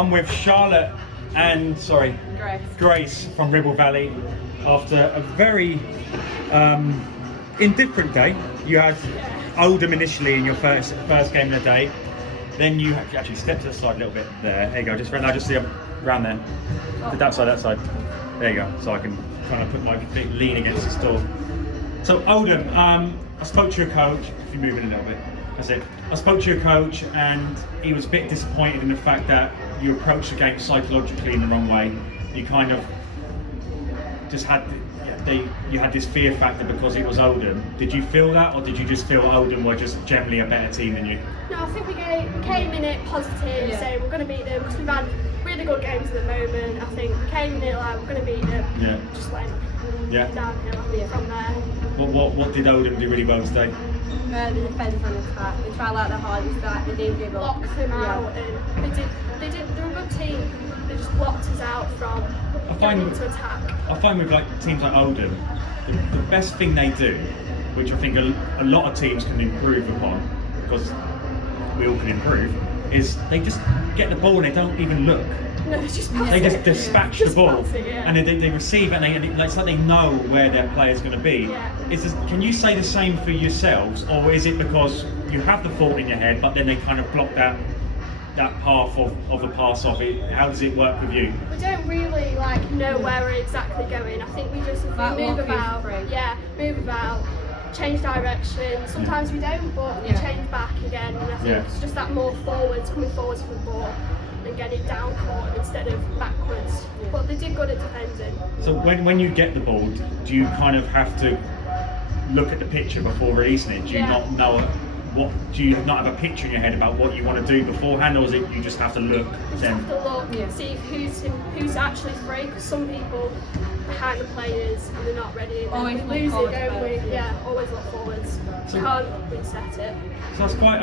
I'm with Charlotte and Grace from Ribble Valley after a very indifferent day. You had Oldham initially in your first game of the day. Then you actually stepped to the side a little bit there. There you go. Just see around there. That side. There you go. So I can kind of put my feet lean against this door. So Oldham, I spoke to your coach. If you're moving a little bit, that's it. I spoke to your coach, and he was a bit disappointed in the fact that you approached the game psychologically in the wrong way. You kind of just had you had this fear factor because it was Oldham. Did you feel that, or did you just feel Oldham were just generally a better team than you? No, I think we came in it positive, saying we're going to beat them because we've had really good games at the moment. I think we came in it like we're going to beat them. Yeah. Just went downhill from there. What did Oldham do really well today? The defence and attack. They tried like the hardest back. They didn't give up. Locked them out, and they're a good team. They just blocked us out from going into attack. I find with teams like Oldham, the best thing they do, which I think a lot of teams can improve upon, because we all can improve, is they just get the ball and they don't even look. No, they just pass They just it. dispatch the ball, and they receive it, and it's like they know where their player's going to be. Yeah. Can you say the same for yourselves, or is it because you have the thought in your head, but then they kind of block that path of the pass off it? How does it work with you? We don't really know where we're exactly going. I think we just move about, change direction. Sometimes we don't, but we change back again. And I think it's just that more coming forwards for the ball and getting down court instead of backwards. But they did good at defending. So when you get the ball, do you kind of have to look at the picture before releasing it? Do you not know do you not have a picture in your head about what you want to do beforehand, or is it you just have to look? You just have to look, see who's actually free, because some people behind the players and they're not ready. Always we lose it, don't we? First, Yeah, always look forwards. So, can't reset it. So that's quite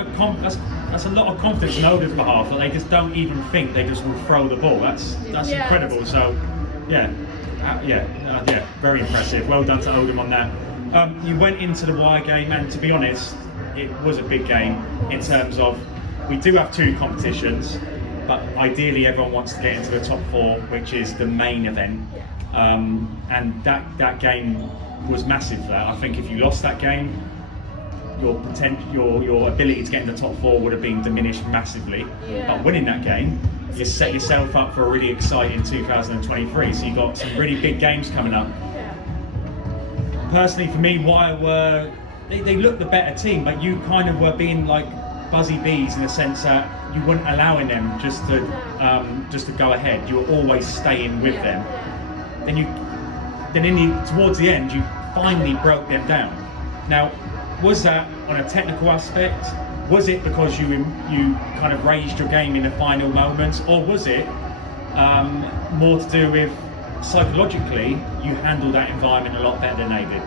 that's a lot of confidence on Oldham's behalf, that they just don't even think, they just will throw the ball. That's incredible. So very impressive. Well done to Oldham on that. You went into the Wyre game, and to be honest, it was a big game in terms of, we do have two competitions, but ideally everyone wants to get into the top four, which is the main event. And that game was massive for that. I think if you lost that game, your ability to get in the top four would have been diminished massively. But winning that game, you set yourself up for a really exciting 2023. So you got some really big games coming up. Personally, for me, Wyre they looked the better team, but you kind of were being like buzzy bees in the sense that you weren't allowing them just to go ahead. You were always staying with them. Then towards the end, you finally broke them down. Now, was that on a technical aspect? Was it because you kind of raised your game in the final moments, or was it more to do with psychologically you handled that environment a lot better than they did?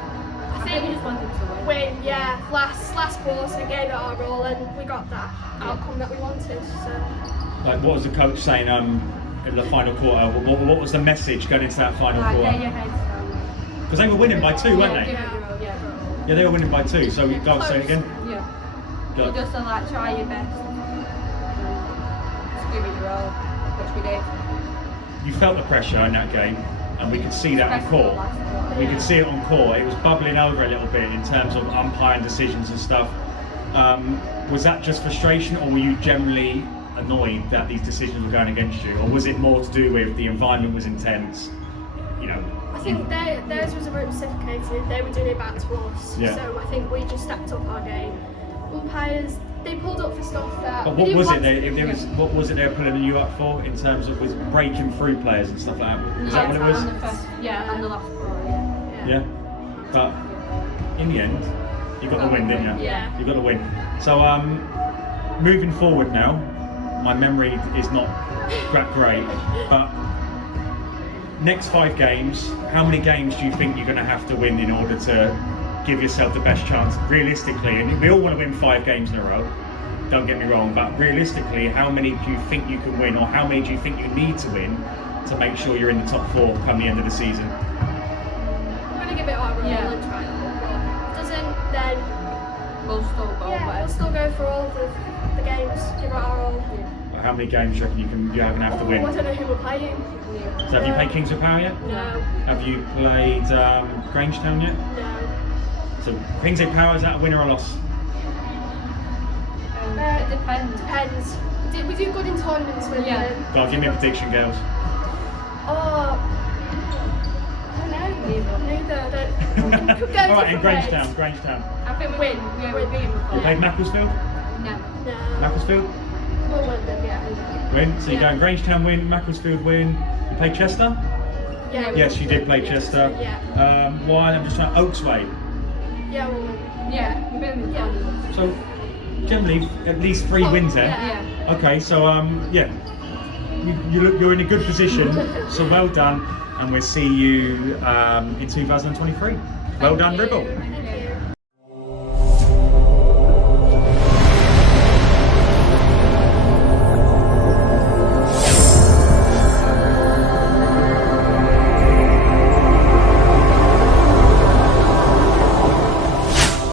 I think we just wanted to win. Last quarter gave it our all, and we got that outcome that we wanted. So. Like, what was the coach saying in the final quarter? What was the message going into that final quarter? Get your heads down. Because they were winning by 2, weren't they? Yeah, they were winning by 2. So go say it again. You just try your best. Just give it your all, which we did. You felt the pressure in that game, and we could see that on court. We could see it on court. It was bubbling over a little bit in terms of umpiring decisions and stuff. Was that just frustration, or were you generally annoyed that these decisions were going against you, or was it more to do with the environment was intense? I think theirs was a bit reciprocated. They were doing it back to us. So I think we just stepped up our game. Umpires, they pulled up for stuff that. But what was it? What was it they were pulling you up for in terms of was breaking through players and stuff like that? Is that what it was? And the last quarter. Yeah. But in the end, you got the win, didn't you? Yeah. You got the win. So moving forward now, my memory is not that great, but next 5 games, how many games do you think you're going to have to win in order to give yourself the best chance realistically? And we all want to win 5 games in a row, don't get me wrong, but realistically, how many do you think you can win, or how many do you think you need to win to make sure you're in the top 4 come the end of the season? I'm going to give it our all and try it, but if it doesn't, then we'll still go. We'll still go for all of the games, give it our all. How many games do you reckon you're going to have to win? I don't know who we're playing. So have you played Kings of Power yet? No. Have you played Grangetown yet? No. So Kings of Power, is that a win or a loss? It depends. Depends. We do good in tournaments with them. Go on, give me a prediction, girls. Oh, I don't know. Neither. Could go Alright, in different ways. Grangetown. I think we Win. Yeah, we've been before. You played Macclesfield? No. No. Macclesfield? We'll win them, yeah. Win. So you're Yeah. going Grangetown win, Macclesfield win. You played Chester? Yeah. Yes, you did play Chester. Yeah. Why? I'm just trying. Oaksway. Yeah, we'll win. Yeah, we've been Yeah. before. So generally, at least 3 wins there. Yeah. Yeah. Okay, so yeah, you're in a good position. So well done, and we'll see you in 2023. Well done, you. Ribble. Thank you.